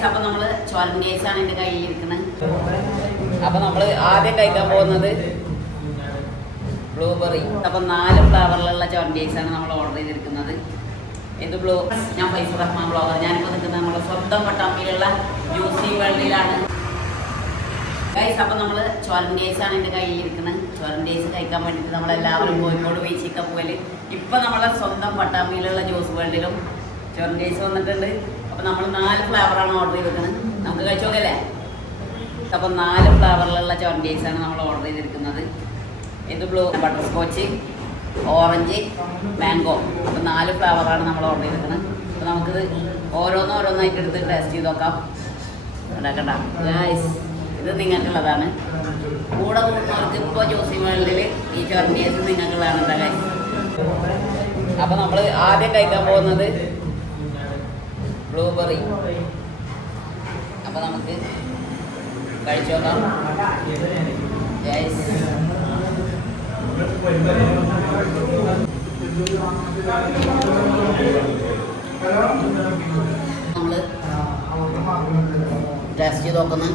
Guys അപ്പോൾ നമ്മൾ ചോലൻഡേഴ്സാണ് എൻ്റെ കയ്യിലിരിക്കുന്നത്. അപ്പോൾ നമ്മൾ ആദ്യം കഴിക്കാൻ പോകുന്നത് ബ്ലൂബെറി. അപ്പോൾ 4 ഫ്ലേവറിലുള്ള ചോലൻഡേഴ്സാണ് നമ്മൾ ഓർഡർ ചെയ്തിരിക്കുന്നത്. ഇത് ഞാൻ ഫൈസൽ റഹ്മാൻ ബ്ലോഗർ. ഞാനിപ്പോൾ നിൽക്കുന്നത് നമ്മുടെ സ്വന്തം പട്ടാമ്പിയിലുള്ള ജ്യൂസി വേൾഡിലാണ് ഗൈസ്. അപ്പോൾ നമ്മൾ ചോലൻഡേഴ്സാണ് എൻ്റെ കയ്യിലിരിക്കുന്നത്. ചോലൻഡേഴ്സ് കഴിക്കാൻ വേണ്ടിയിട്ട് നമ്മളെല്ലാവരും കോഴിക്കോട് ബീച്ചിലേക്ക് പോകല്. ഇപ്പം നമ്മളെ സ്വന്തം പട്ടാമ്പിയിലുള്ള ജ്യൂസ് വേൾഡിലും ചോലൻഡേഴ്സ് വന്നിട്ടുണ്ട്. അപ്പോൾ നമ്മൾ 4 ഫ്ലേവറാണ് ഓർഡർ ചെയ്തിരിക്കുന്നത്. നമുക്ക് കഴിച്ചു നോക്കല്ലേ? അപ്പോൾ 4 ഫ്ലേവറിലുള്ള ചോലൻഡേഴ്സാണ് നമ്മൾ ഓർഡർ ചെയ്തിരിക്കുന്നത്. ഇത് ബട്ടർ സ്കോച്ച്, ഓറഞ്ച്, മാംഗോ. അപ്പോൾ 4 ഫ്ലേവറാണ് നമ്മൾ ഓർഡർ ചെയ്തിരിക്കുന്നത്. അപ്പോൾ നമുക്കിത് ഓരോന്നായിട്ട് എടുത്ത് ടേസ്റ്റ് ചെയ്ത് നോക്കാം. ഉണ്ടാക്കണ്ട ഗൈസ്, ഇത് നിങ്ങൾക്കുള്ളതാണ്. കൂടെ കൂടുന്നവർക്ക് ഇപ്പോൾ ജ്യൂസി വേൾഡിൽ ഈ ചോലൻഡേഴ്സ് നിങ്ങൾക്കുള്ളതാണ് കേട്ടോ ഗൈസ്. അപ്പോൾ നമ്മൾ ആദ്യം കഴിക്കാൻ പോകുന്നത് ബ്ലൂബെറി. അപ്പോൾ നമുക്ക് കഴിച്ചു നോക്കാം ഗൈസ്. നമ്മൾ ടേസ്റ്റ് ചെയ്ത് നോക്കുന്നത്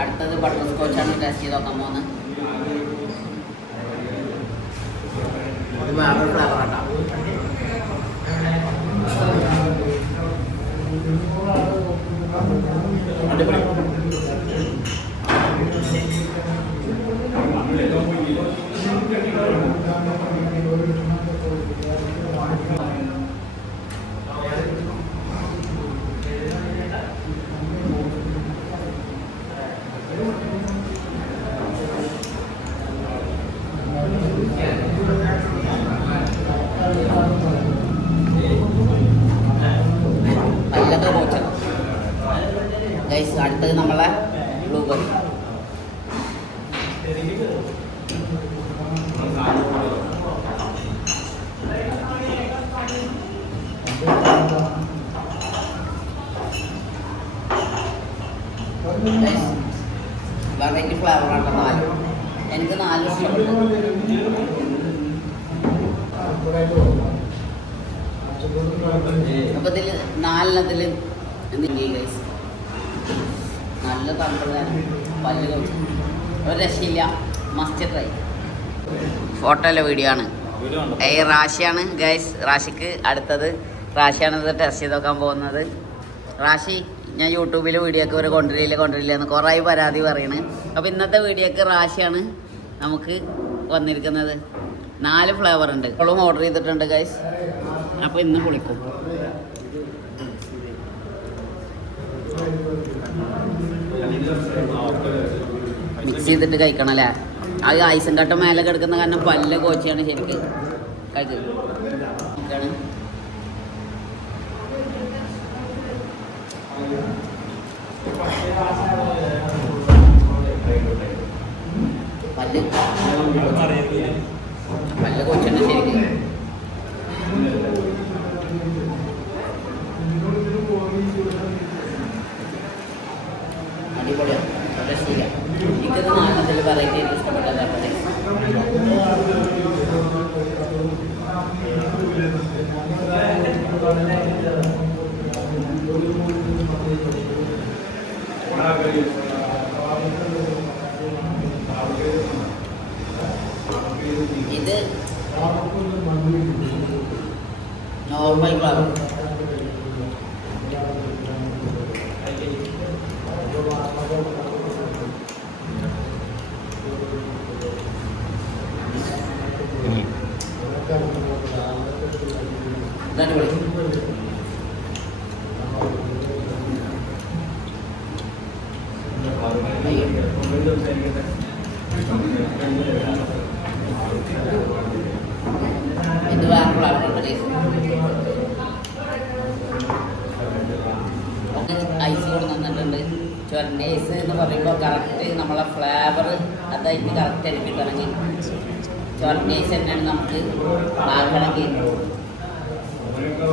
അടുത്തത് ബട്ടർ സ്കോച്ചാണ് ടേസ്റ്റ് ചെയ്ത് നോക്കാൻ പോകുന്നത്. അത് വേറൊരു ഫ്ലേവറാണ്. അടിപൊളി. നല്ലത് പോച്ച ഗൈസ്. അടുത്തത് നമ്മളെ ബ്ലൂബെറി. വെറൈറ്റി ഫ്ലേവറാണ് 4. എനിക്ക് 4 ഇഷ്ടപ്പെട്ടു. അപ്പോൾ ഇതിൽ 4 എന്തെങ്കിലും ഗൈസ് നല്ല തണുപ്പുള്ളതാണ്. പല്ല് കഴിച്ചു ഒരു രക്ഷയില്ല. Must try. ഫോട്ടോയിലെ വീഡിയോ ആണ്. റാഷിയാണ് ഗൈസ്. റാഷിക്ക് അടുത്തത് റാഷിയാണ് ഇത് ടെസ്റ്റ് ചെയ്ത് നോക്കാൻ പോകുന്നത്. റാഷി, ഞാൻ യൂട്യൂബിൽ വീഡിയോക്ക് ഒരു കൊണ്ടുവരില്ല എന്ന് കുറേ പരാതി പറയണ്. അപ്പോൾ ഇന്നത്തെ വീഡിയോക്ക് റാഷിയാണ് നമുക്ക് വന്നിരിക്കുന്നത്. 4 ഫ്ലേവർ ഉണ്ട്. ഇപ്പോഴും ഓർഡർ ചെയ്തിട്ടുണ്ട് ഗൈസ്. അപ്പോൾ ഇന്ന് കുളിക്കും. മിക്സ് ചെയ്തിട്ട് കഴിക്കണം അല്ലേ? ആ ഐസും കട്ട മേലെ കിടക്കുന്ന കാരണം പല്ല് കോച്ചിയാണ് ശരിക്ക്. കഴിക്ക് പല്ല് കോച്ചുണ്ട് ശരിക്ക്. അടിപൊളിയാണ്. രക്ഷയില്ല. എനിക്കത് 4 വെറൈറ്റി ആയിട്ട് ഇഷ്ടപ്പെട്ടതാണ്. ഇത് നോർമൽ ഫ്ലവർ. അടിപൊളി. ഇത് വേറെ ഫ്ലവറുണ്ട്. ഐസ് കൂടെ തന്നിട്ടുണ്ട്. ചോലൻഡേഴ്സ് എന്ന് പറയുമ്പോൾ കറക്റ്റ് നമ്മളെ ഫ്ലേവർ അതായിട്ട് കറക്റ്റ് എടുത്തിട്ടുണ്ടെങ്കിൽ ചോലൻഡേഴ്സ് തന്നെയാണ് നമുക്ക് ആക്കണമെങ്കിൽ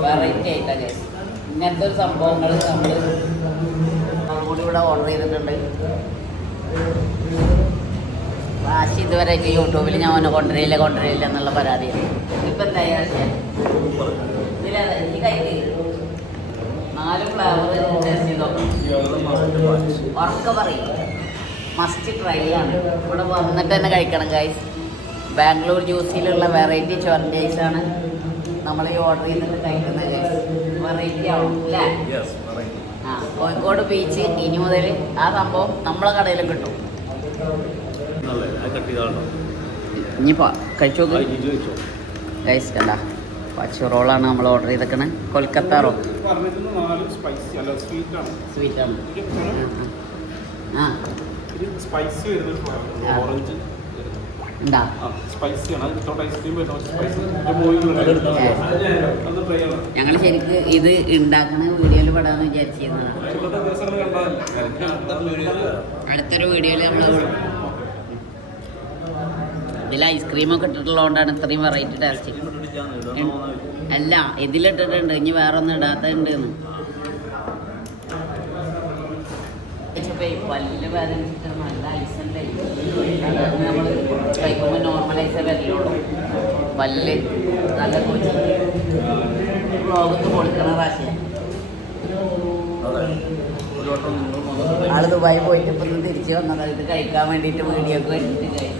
വെറൈറ്റി ആയിട്ടാണ് ഗൈസ്. ഇങ്ങനത്തെ ഒരു സംഭവങ്ങൾ നമ്മൾ കൂടി ഇവിടെ ഓർഡർ ചെയ്തിട്ടുണ്ട്. വാശി ഇതുവരെ യൂട്യൂബിൽ ഞാൻ അവനെ കൊണ്ടുവരില്ല എന്നുള്ള പരാതിയാണ്. ഇപ്പം എന്തായാലും ഇതിലേതാ ഈ കയ്യിൽ 4 ഫ്ലേവർ ടേസ്റ്റ് ചെയ്ത് നോക്കണം. ഉറക്കെ പറയും, മസ്റ്റ് ട്രൈ ആണ്. ഇവിടെ വന്നിട്ട് തന്നെ കഴിക്കണം ഗൈസ്. ബാംഗ്ലൂർ ജ്യൂസിലുള്ള വെറൈറ്റി ചോർജേഴ്സാണ് നമ്മൾ ഈ ഓർഡർ ചെയ്തിട്ട് കഴിക്കുന്നത് ഗൈസ്. വെറൈറ്റി ആവും അല്ലേ? ആ, കോഴിക്കോട് ബീച്ച് ഇനി മുതൽ ആ സംഭവം നമ്മളെ കടയിലും കിട്ടും. ഇനിയിപ്പോൾ കഴിച്ചു നോക്ക് ഗൈസ്. കണ്ട പച്ച റോളാണ് നമ്മൾ ഓർഡർ ചെയ്തേക്കണേ. കൊൽക്കത്ത റോൾ സ്വീറ്റാണ്. ആ ഉണ്ടാ ഞങ്ങൾ ശരിക്ക് ഇത് ഉണ്ടാക്കുന്ന വീഡിയോയിൽ പെടാന്ന് വിചാരിച്ചിരുന്നതാണ്. അടുത്തൊരു വീഡിയോയിൽ നമ്മൾ ഇതിൽ ഐസ്ക്രീമൊക്കെ ഇട്ടിട്ടുള്ളതുകൊണ്ടാണ് ഇത്രയും വെറൈറ്റി ടേസ്റ്റ്. അല്ല, ഇതിലിട്ടിട്ടുണ്ട്, ഇനി വേറെ ഒന്നും ഇടാത്തുണ്ട്. പല്ല് വേദനിച്ചിട്ട് നല്ല ഐസല്ലേ നമ്മൾ കഴിക്കുമ്പോൾ നോർമൽ ഐസേ വരലുള്ളൂ. പല്ല് നല്ല കൊച്ചി ബ്ലോഗത്ത് പൊളിക്കണ പ്രാവശ്യം ആള് ദുബായി പോയിട്ട് ഇപ്പം തിരിച്ച് വന്നതാണ് ഇത് കഴിക്കാൻ വേണ്ടിയിട്ട് വീഡിയോക്ക് വേണ്ടിയിട്ട് കഴിക്കും.